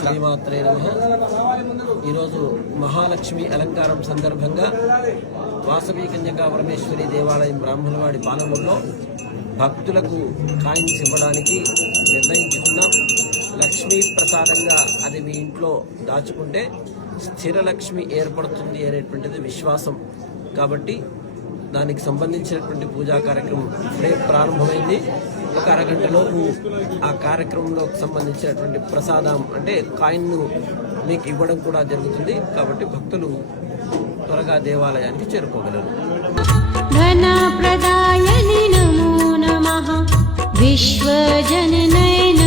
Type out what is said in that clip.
శ్రీమాత్రే నమః. ఈరోజు మహాలక్ష్మి అలంకారం సందర్భంగా వాసవి కన్యకా పరమేశ్వరి దేవాలయం బ్రాహ్మణవాడి పాలమూరులో భక్తులకు కాయిన్స్ ఇవ్వడానికి నిర్ణయించుకున్నాం. లక్ష్మీ ప్రసాదంగా అది మీ ఇంట్లో దాచుకుంటే స్థిర లక్ష్మి ఏర్పడుతుంది అనేటువంటిది విశ్వాసం. కాబట్టి దానికి సంబంధించినటువంటి పూజా కార్యక్రమం ఇప్పుడే ప్రారంభమైంది. ఒక అరగంటలోపు ఆ కార్యక్రమంలో సంబంధించినటువంటి ప్రసాదం అంటే కాయిన్ను మీకు ఇవ్వడం కూడా జరుగుతుంది. కాబట్టి భక్తులు త్వరగా దేవాలయానికి చేరుకోగలరు. ధన ప్రదాయని నమో నమః విశ్వజననయన